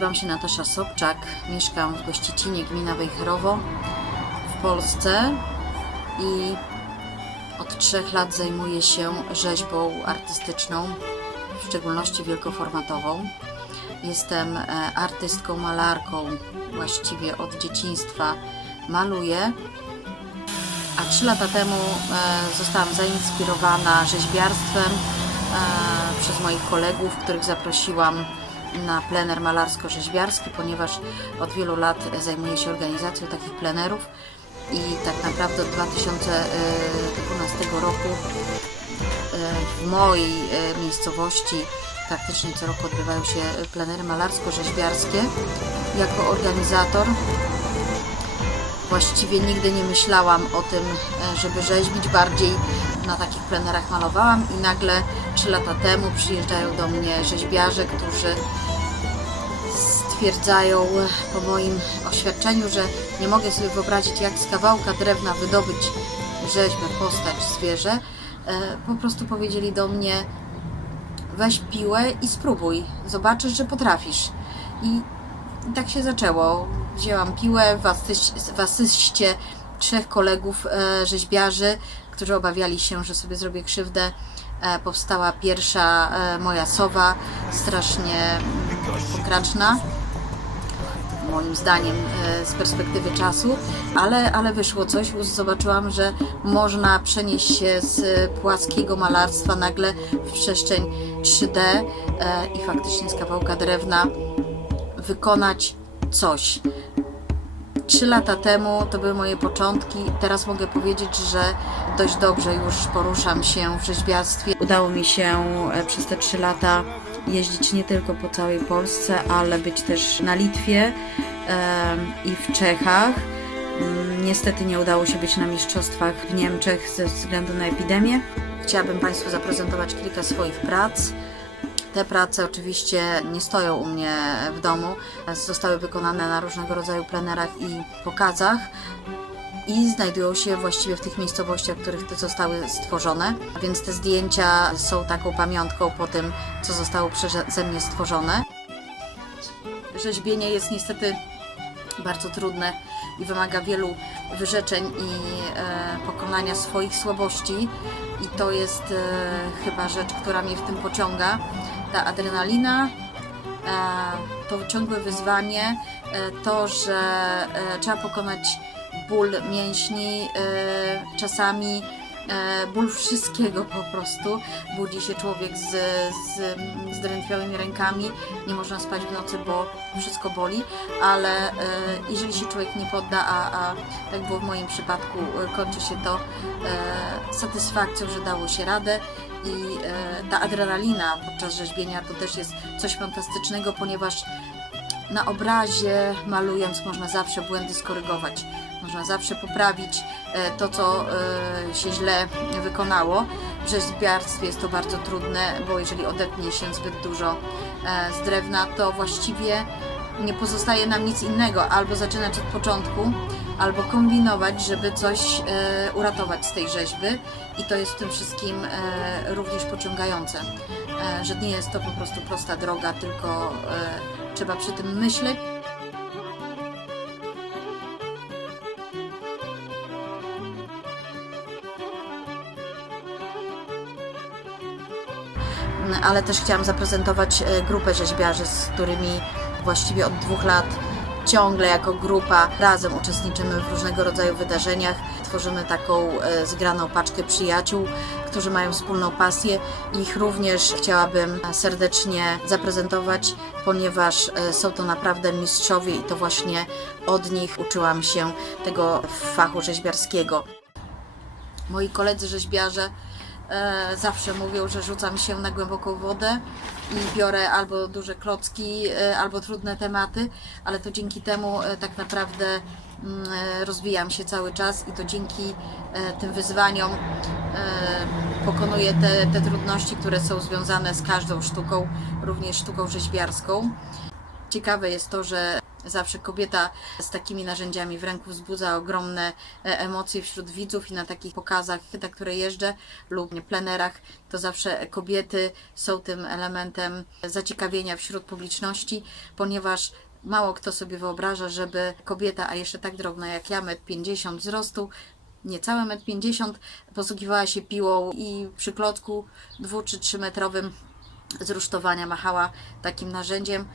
Nazywam się Natasza Sobczak, mieszkam w Gościcinie, gmina Wejherowo w Polsce i od trzech lat zajmuję się rzeźbą artystyczną, w szczególności wielkoformatową. Jestem e, artystką, malarką, właściwie od dzieciństwa maluję. A trzy lata temu e, zostałam zainspirowana rzeźbiarstwem e, przez moich kolegów, których zaprosiłam na plener malarsko-rzeźbiarski, ponieważ od wielu lat zajmuję się organizacją takich plenerów i tak naprawdę od 2012 roku e, w mojej e, miejscowości praktycznie co roku odbywają się plenery malarsko-rzeźbiarskie. Jako organizator właściwie nigdy nie myślałam o tym, e, żeby rzeźbić, bardziej na takich plenerach malowałam i nagle 3 lata temu przyjeżdżają do mnie rzeźbiarze, którzy stwierdzają po moim oświadczeniu, że nie mogę sobie wyobrazić, jak z kawałka drewna wydobyć rzeźbę, postać, zwierzę. E, Po prostu powiedzieli do mnie, weź piłę i spróbuj, zobaczysz, że potrafisz. I tak się zaczęło. Wzięłam piłę w, asyś- w asyście trzech kolegów e, rzeźbiarzy, którzy obawiali się, że sobie zrobię krzywdę. E, powstała pierwsza e, moja sowa, strasznie pokraczna moim zdaniem z perspektywy czasu, ale, ale wyszło coś. Zobaczyłam, że można przenieść się z płaskiego malarstwa nagle w przestrzeń 3D e, i faktycznie z kawałka drewna wykonać coś. Trzy lata temu to były moje początki. Teraz mogę powiedzieć, że dość dobrze już poruszam się w rzeźbiarstwie. Udało mi się e, przez te trzy lata jeździć nie tylko po całej Polsce, ale być też na Litwie i w Czechach. Mm, Niestety nie udało się być na mistrzostwach w Niemczech ze względu na epidemię. Chciałabym Państwu zaprezentować kilka swoich prac. Te prace oczywiście nie stoją u mnie w domu. Zostały wykonane na różnego rodzaju plenerach i pokazach i znajdują się właściwie w tych miejscowościach, w których te zostały stworzone. Więc te zdjęcia są taką pamiątką po tym, co zostało przeze mnie stworzone. Rzeźbienie jest niestety bardzo trudne i wymaga wielu wyrzeczeń i e, pokonania swoich słabości. I to jest e, chyba rzecz, która mnie w tym pociąga. Ta adrenalina, e, to ciągłe wyzwanie, e, to, że e, trzeba pokonać ból mięśni, czasami ból wszystkiego po prostu. Budzi się człowiek z, z zdrętwiałymi rękami, nie można spać w nocy, bo wszystko boli, ale e, jeżeli się człowiek nie podda, a, a tak było w moim przypadku, e, kończy się to e, satysfakcją, że dało się radę i e, ta adrenalina podczas rzeźbienia to też jest coś fantastycznego, ponieważ na obrazie malując można zawsze błędy skorygować, można zawsze poprawić e, to, co e, się źle wykonało. W rzeźbiarstwie jest to bardzo trudne, bo jeżeli odetnie się zbyt dużo e, z drewna, to właściwie nie pozostaje nam nic innego, albo zaczynać od początku, albo kombinować, żeby coś uratować z tej rzeźby i to jest w tym wszystkim również pociągające, że nie jest to po prostu prosta droga, tylko trzeba przy tym myśleć. Ale też chciałam zaprezentować e, grupę rzeźbiarzy, z którymi właściwie od dwóch lat ciągle jako grupa razem uczestniczymy w różnego rodzaju wydarzeniach. Tworzymy taką e, zgraną paczkę przyjaciół, którzy mają wspólną pasję. Ich również chciałabym serdecznie zaprezentować, ponieważ e, są to naprawdę mistrzowie i to właśnie od nich uczyłam się tego fachu rzeźbiarskiego. Moi koledzy rzeźbiarze e, zawsze mówią, że rzucam się na głęboką wodę i biorę albo duże klocki, e, albo trudne tematy, ale to dzięki temu e, tak naprawdę mm, e, rozwijam się cały czas i to dzięki e, tym wyzwaniom e, pokonuję te, te trudności, które są związane z każdą sztuką, również sztuką rzeźbiarską. Ciekawe jest to, że Zawsze kobieta z takimi narzędziami w ręku wzbudza ogromne e, emocje wśród widzów i na takich pokazach, na które jeżdżę lub nie, plenerach, to zawsze kobiety są tym elementem zaciekawienia wśród publiczności, ponieważ mało kto sobie wyobraża, żeby kobieta, a jeszcze tak drobna jak ja, 1,50 m wzrostu, niecałe 1,50 m, posługiwała się piłą i przy klocku dwu czy trzymetrowym z rusztowania machała takim narzędziem.